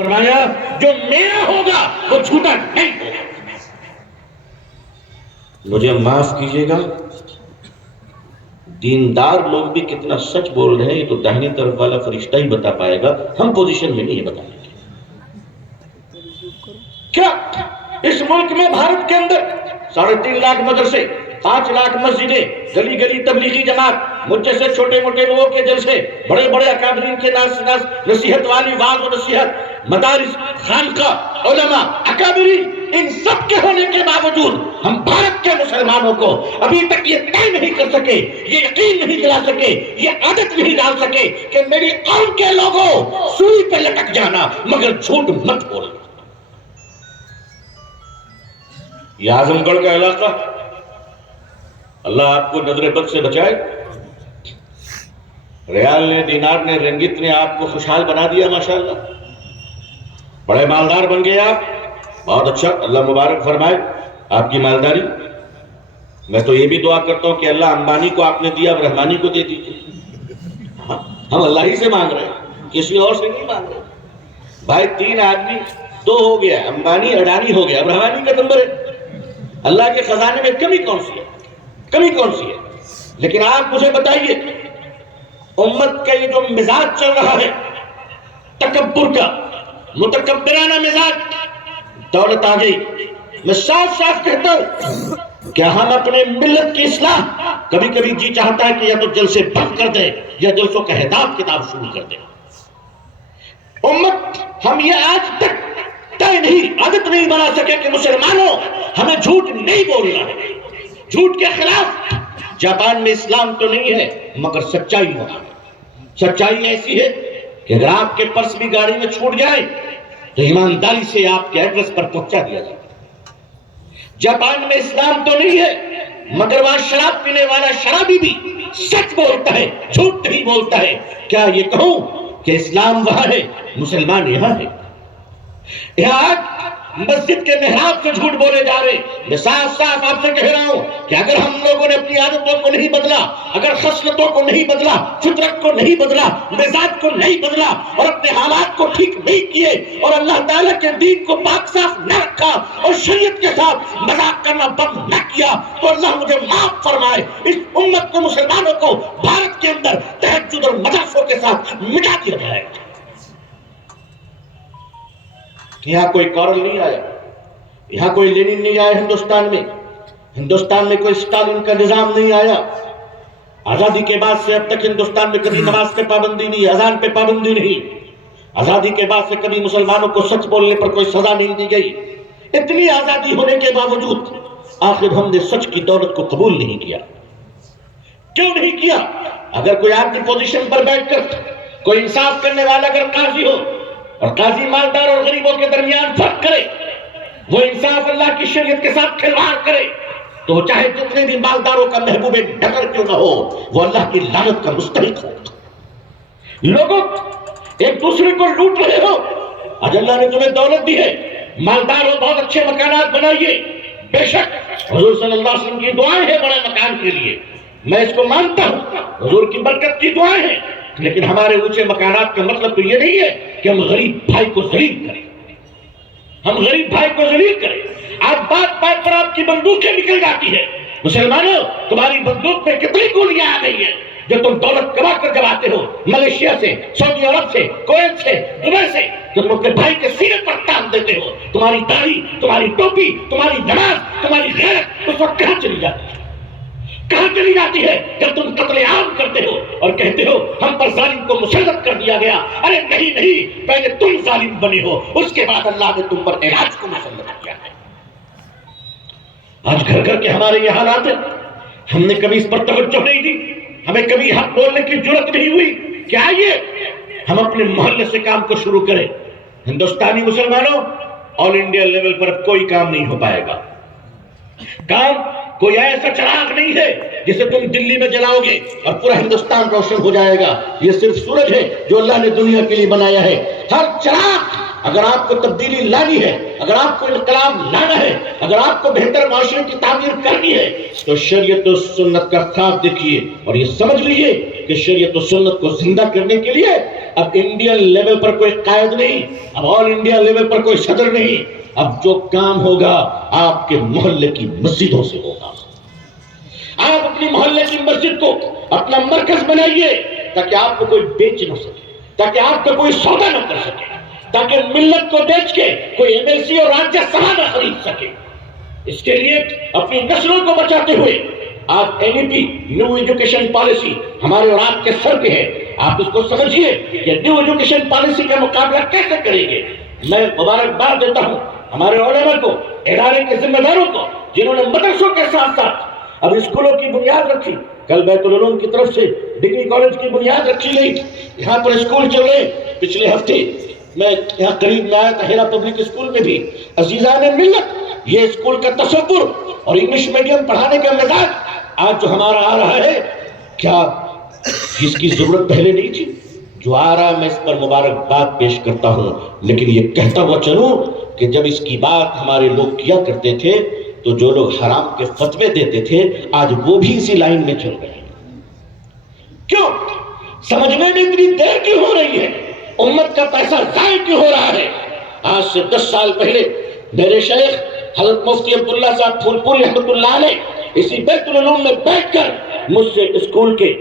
فرمایا جو میرا ہوگا وہ جھوٹا نہیں ہوگا. مجھے معاف کیجیے گا، دیندار لوگ بھی کتنا سچ بول رہے ہیں یہ تو داہنی طرف والا فرشتہ ہی بتا پائے گا، ہم پوزیشن میں نہیں بتانے کے. کیا اس ملک میں بھارت کے اندر 3.5 لاکھ مدرسے، 5 لاکھ مسجدیں، گلی گلی تبلیغی جماعت، مجھ جیسے چھوٹے موٹے لوگوں کے جلسے، بڑے بڑے اکابرین کے نصیحت والی واعظ و نصیحت، مدارس، خانقاہ، علماء، اکابرین، ان سب کے ہونے کے باوجود ہم بھارت کے مسلمانوں کو ابھی تک یہ طے نہیں کر سکے، یہ یقین نہیں دلا سکے، یہ عادت نہیں ڈال سکے کہ میری قوم کے لوگوں سوئی پہ لٹک جانا مگر جھوٹ مت بولنا. یہ اعظم گڑھ کا علاقہ، اللہ آپ کو نظر بد سے بچائے. ریال نے، دینار نے، رنگت نے آپ کو خوشحال بنا دیا ماشاءاللہ، بڑے مالدار بن گئے آپ. بہت اچھا، اللہ مبارک فرمائے آپ کی مالداری. میں تو یہ بھی دعا کرتا ہوں کہ اللہ امبانی کو آپ نے دیا اب رحمانی کو دے دیجیے. ہم اللہ ہی سے مانگ رہے ہیں، کسی اور سے نہیں مانگ رہے. بھائی 3 آدمی 2 ہو گیا، امبانی اڈانی ہو گیا، اب رحمانی کا نمبر ہے. اللہ کے خزانے میں کمی کون سی ہے؟ کمی کون سی ہے؟ لیکن آپ مجھے بتائیے، امت کا یہ جو مزاج چل رہا ہے تکبر کا، متکبرانہ مزاج، دولت آ گئی. میں صاف صاف کہتا ہوں کہ ہم اپنے ملت کی اصلاح، کبھی کبھی جی چاہتا ہے کہ یا تو جلسے بند کر دیں یا جلسوں کا اہداف کتاب شروع کر دیں. امت ہم یہ آج تک طے نہیں، عادت نہیں بنا سکے کہ مسلمانوں ہمیں جھوٹ نہیں بولنا ہے، جھوٹ کے خلاف. جاپان میں اسلام تو نہیں ہے مگر سچائی وہاں ہے. سچائی ایسی ہے کہ اگر آپ کے پرس بھی گاڑی میں چھوٹ جائے تو ایمانداری سے آپ کے ایڈریس پر پہنچا دیا جائے. جاپان میں اسلام تو نہیں ہے مگر وہاں شراب پینے والا شرابی بھی سچ بولتا ہے، جھوٹ نہیں بولتا ہے. کیا یہ کہوں کہ اسلام وہاں ہے، مسلمان یہاں ہے؟ یہاں مسجد کے محراب سے جھوٹ بولے جا رہے. میں صاف صاف آپ سے کہہ رہا ہوں کہ اگر ہم لوگوں نے اپنی عادتوں کو نہیں بدلا، اگر خصلتوں کو نہیں بدلا، فطرت کو نہیں بدلا، مزاج کو نہیں بدلا اور اپنے حالات کو ٹھیک نہیں کیے اور اللہ تعالیٰ کے دین کو پاک صاف نہ رکھا اور شریعت کے ساتھ مذاق کرنا بند نہ کیا تو اللہ مجھے معاف فرمائے اس امت کو، مسلمانوں کو بھارت کے اندر تہجد اور مدرسوں کے ساتھ مٹا دیا جائے گا. یہاں کوئی کارل نہیں آیا، یہاں کوئی لینن نہیں آیا. ہندوستان میں کوئی اسٹالن کا نظام نہیں آیا. آزادی کے بعد سے اب تک ہندوستان میں کبھی نماز پہ پابندی نہیں، اذان پہ پابندی نہیں. آزادی کے بعد سے کبھی مسلمانوں کو سچ بولنے پر کوئی سزا نہیں دی گئی. اتنی آزادی ہونے کے باوجود آخر ہم نے سچ کی دولت کو قبول نہیں کیا. کیوں نہیں کیا؟ اگر کوئی آپ کی پوزیشن پر بیٹھ کر کوئی انصاف کرنے والا اگر قاضی ہو اور قاضی مالدار اور غریبوں کے درمیان فرق کرے، وہ انصاف اللہ کی شریعت کے ساتھ کھلواڑ کرے، تو چاہے جتنے بھی مالداروں کا محبوب ڈگر کیوں نہ ہو، وہ اللہ کی لعنت کا مستحق ہو. لوگوں ایک دوسرے کو لوٹ رہے ہو، آج اللہ نے تمہیں دولت دی ہے، مالدار ہو، بہت اچھے مکانات بنائیے. بے شک حضور صلی اللہ علیہ وسلم کی دعائیں ہیں بڑے مکان کے لیے، میں اس کو مانتا ہوں، حضور کی برکت کی دعائیں ہیں. لیکن ہمارے اونچے مکانات کا مطلب تو یہ نہیں ہے کہ ہم غریب بھائی کو ذلیل کریں. ہم غریب بھائی کو ذلیل کریں. آپ بات بات پر آپ کی بندوقیں نکل جاتی ہے. مسلمانوں، تمہاری بندوق میں کتنی گولیاں آ گئی ہیں جو تم دولت کما کر جب آتے ہو ملیشیا سے، سعودی عرب سے، کویت سے، دبئی سے، جو تم اپنے بھائی کے سینے پر تان دیتے ہو. تمہاری داڑھی، تمہاری ٹوپی، تمہاری نماز، تمہاری غیرت اس وقت کہاں چلی جاتی ہے؟ کہاں چلی جاتی ہے جب تم قتل عام کرتے ہو اور کہتے ہو ہم پر ظالم کو مسلط کر دیا گیا؟ ارے نہیں نہیں، پہلے تم ظالم بنے ہو، اس کے بعد اللہ نے تم پر علاج کو مسلط کیا ہے. آج گھر گھر کے ہمارے یہ حالات ہیں. ہم نے کبھی اس پر توجہ نہیں دی، ہمیں کبھی حق بولنے کی جرت نہیں ہوئی. کیا یہ ہم اپنے محلے سے کام کو شروع کریں؟ ہندوستانی مسلمانوں، آل انڈیا لیول پر کوئی کام نہیں ہو پائے گا. کام کوئی ایسا چراغ نہیں ہے جسے تم دلی میں جلاؤ گے اور پورا ہندوستان روشن ہو جائے گا. یہ صرف سورج ہے جو اللہ نے دنیا کے لیے بنایا ہے. ہر چراغ اگر آپ کو تبدیلی لانی ہے، اگر آپ کو انقلاب لانا ہے، اگر آپ کو بہتر معاشرے کی تعمیر کرنی ہے تو شریعت و سنت کا خواب دیکھیے اور یہ سمجھ لیجیے کہ شریعت و سنت کو زندہ کرنے کے لیے اب انڈین لیول پر کوئی قائد نہیں، اب آل انڈیا لیول پر کوئی صدر نہیں، اب جو کام ہوگا آپ کے محلے کی مسجدوں سے ہوگا۔ آپ اپنی محلے کی مسجد کو اپنا مرکز بنائیے تاکہ آپ کو کوئی بیچ نہ سکے، تاکہ آپ کو کوئی سودا نہ کر سکے، تاکہ ملت کو بیچ کے کوئی ایم ایل سی اور راجیہ سبھا نہ خرید سکے۔ اس کے لیے اپنی نسلوں کو بچاتے ہوئے آج این ای پی نیو ایجوکیشن پالیسی ہمارے اور آپ کے سر پہ ہے۔ آپ اس کو سمجھیے کہ نیو ایجوکیشن پالیسی کا مقابلہ کیسے کریں گے۔ میں مبارکباد دیتا ہوں ہمارے علماء کو، ادارے کے ذمہ داروں کو، جنہوں نے مدرسوں کے ساتھ ساتھ اب اسکولوں کی بنیاد رکھی۔ کل بیت العلوم کی طرف سے ڈگری کالج کی بنیاد رکھی گئی، یہاں پر اسکول چل رہے۔ پچھلے ہفتے میں یہاں قریب میں آیا تھا ہیرا پبلک اسکول میں بھی۔ عزیزان ملت، یہ اسکول کا تصور اور انگلش میڈیم پڑھانے کا مزاج آج جو ہمارا آ رہا ہے، کیا اس کی ضرورت پہلے نہیں تھی؟ جو آ رہا میں اس پر مبارکباد پیش کرتا ہوں، لیکن یہ کہتا ہوا چلوں کہ جب اس کی بات ہمارے لوگ کیا کرتے تھے تو جو لوگ حرام کے فتوے دیتے تھے آج وہ بھی اسی لائن میں چل رہے ہیں۔ کیوں؟ سمجھنے میں اتنی دیر کیوں ہو رہی ہے؟ امت کا پیسہ ضائع کیوں ہو رہا ہے؟ آج سے 10 سال پہلے میرے شیخ حضرت مفتی عبداللہ صاحب پھول پوری رحمۃ اللہ علیہ اسی بیت العلوم میں بیٹھ کر مجھ سے اسکول کے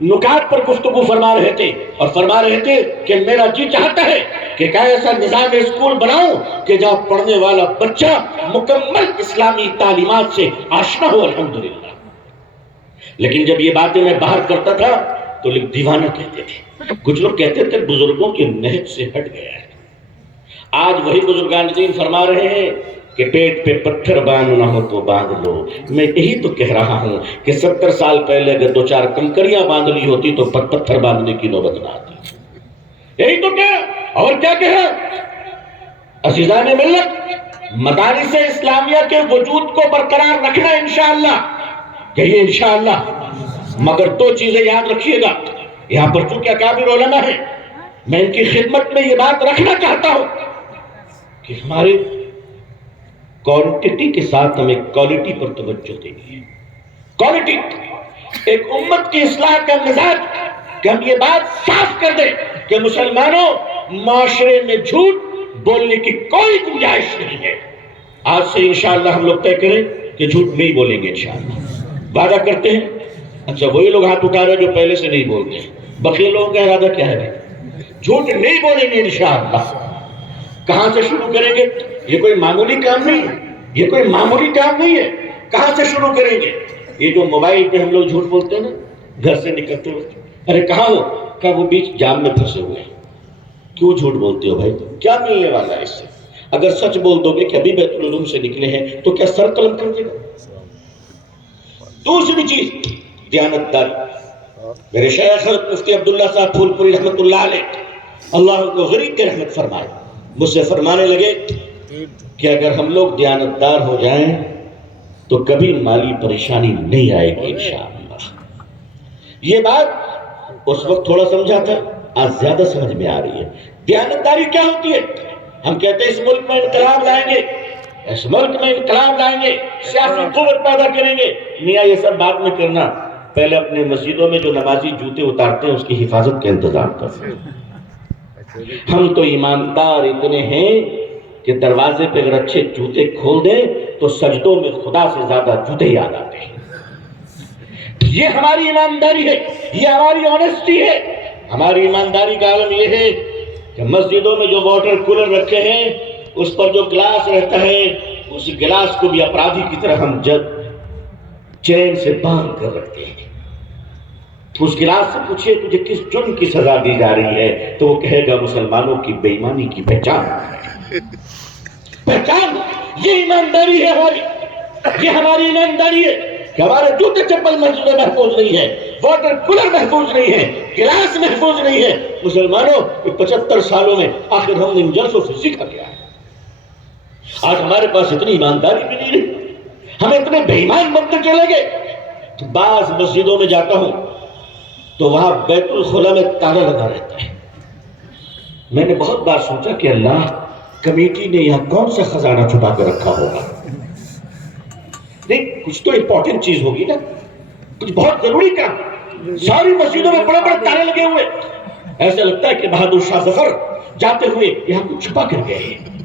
نکات پر گفتگو فرما رہے تھے اور فرما رہے تھے کہ میرا جی چاہتا ہے کہ کیا ایسا نظام اسکول بناؤں کہ جہاں پڑھنے والا بچہ مکمل اسلامی تعلیمات سے آشنا ہو۔ الحمدللہ۔ لیکن جب یہ باتیں میں باہر کرتا تھا تو لوگ دیوانہ کہتے تھے، کچھ لوگ کہتے تھے بزرگوں کے نہج سے ہٹ گیا ہے۔ آج وہی بزرگان دین فرما رہے ہیں کہ پیٹ پہ پتھر باندھنا ہو تو باندھ لو۔ میں یہی تو کہہ رہا ہوں کہ 70 سال پہلے اگر 2-4 کنکریاں باندھ لی ہوتی تو پتھر باندھنے کی نوبت نہ آتی۔ یہی تو کیا اور کیا کہا؟ عزیزان ملت، مدارس اسلامیہ کے وجود کو برقرار رکھنا انشاءاللہ، کہیے انشاءاللہ۔ مگر 2 چیزیں یاد رکھیے گا، یہاں پر چونکہ اکابر علماء ہیں، میں ان کی خدمت میں یہ بات رکھنا چاہتا ہوں کہ ہمارے کوانٹٹی کے ساتھ ہمیں کوالٹی پر توجہ دینی ہے۔ کوالٹی ایک امت کی اصلاح کا مزاج کہ ہم یہ بات صاف کر دیں کہ مسلمانوں، معاشرے میں جھوٹ بولنے کی کوئی گنجائش نہیں ہے۔ آج سے انشاءاللہ ہم لوگ طے کریں کہ جھوٹ نہیں بولیں گے انشاءاللہ، وعدہ کرتے ہیں۔ اچھا وہی لوگ ہاتھ اٹھا رہے جو پہلے سے نہیں بولتے ہیں، بقیہ لوگوں کا ارادہ کیا ہے؟ جھوٹ نہیں بولیں گے انشاءاللہ۔ کہاں سے شروع کریں گے؟ یہ کوئی معمولی کام نہیں ہے، یہ کوئی معمولی کام نہیں ہے۔ کہاں سے شروع کریں گے؟ یہ جو موبائل پہ ہم لوگ جھوٹ بولتے ہیں نا گھر سے نکلتے ہوئے، ارے کہاں ہو؟ کہا وہ بیچ جام میں پھنسے ہوئے ہیں۔ کیوں جھوٹ بولتے ہو بھائی؟ کیا ملنے والا ہے اس سے؟ اگر سچ بول دو گے کہ ابھی بیت العلوم سے نکلے ہیں تو کیا سر قلم کر دے گا؟ دوسری چیز دیانتداری۔ میرے شیخ حضرت مفتی عبداللہ صاحب پھول پوری رحمۃ اللہ علیہ، اللہ کو غریب کے رحمت فرمائے، مجھ سے فرمانے لگے کہ اگر ہم لوگ دیانتدار ہو جائیں تو کبھی مالی پریشانی نہیں آئے گی انشاءاللہ۔ یہ بات اس وقت تھوڑا سمجھا تھا، آج زیادہ سمجھ میں آ رہی ہے۔ دیانتداری کیا ہوتی ہے؟ ہم کہتے ہیں اس ملک میں انقلاب لائیں گے، اس ملک میں انقلاب لائیں گے، سیاسی قوت پیدا کریں گے۔ میاں یہ سب بعد میں کرنا، پہلے اپنے مسجدوں میں جو نمازی جوتے اتارتے ہیں اس کی حفاظت کا انتظام کرتے ہیں۔ ہم تو ایماندار اتنے ہیں کہ دروازے پہ اگر اچھے جوتے کھول دیں تو سجدوں میں خدا سے زیادہ جوتے یاد آتے ہیں۔ یہ ہماری ایمانداری ہے، یہ ہماری آنیسٹی ہے۔ ہماری ایمانداری کا عالم یہ ہے کہ مسجدوں میں جو واٹر کولر رکھے ہیں اس پر جو گلاس رہتا ہے اس گلاس کو بھی اپرادھی کی طرح ہم چین سے باندھ کر رکھتے ہیں۔ اس گلاس سے پوچھے تجھے کس جرم کی سزا دی جا رہی ہے تو وہ کہے گا مسلمانوں کی بے ایمانی کی پہچان ہے۔ پہچان، یہ ایمانداری ہے ہماری، یہ ہماری ایمانداری ہے کہ ہمارے جوتے چپل مسجد میں محفوظ نہیں ہے، واٹر کولر محفوظ نہیں ہے، گلاس محفوظ نہیں ہے۔ مسلمانوں 75 سالوں میں آخر ہم نے ان جلسوں سے سیکھا گیا ہے۔ آج ہمارے پاس اتنی ایمانداری بھی نہیں رہی، ہم اتنے بے ایمان بنتے چلے گئے۔ بعض مسجدوں میں جاتا ہوں تو وہاں بیت الخلا میں تالا لگا رہتا ہے۔ میں نے بہت بار سوچا کہ اللہ کمیٹی نے یہاں کون سا خزانہ چھپا کر رکھا ہوگا؟ نہیں، کچھ تو امپورٹنٹ چیز ہوگی نا، کچھ بہت ضروری کام۔ ساری مسجدوں میں بڑے بڑے تالے لگے ہوئے، ایسا لگتا ہے کہ بہادر شاہ ظفر جاتے ہوئے یہاں کچھ چھپا کر گئے ہیں۔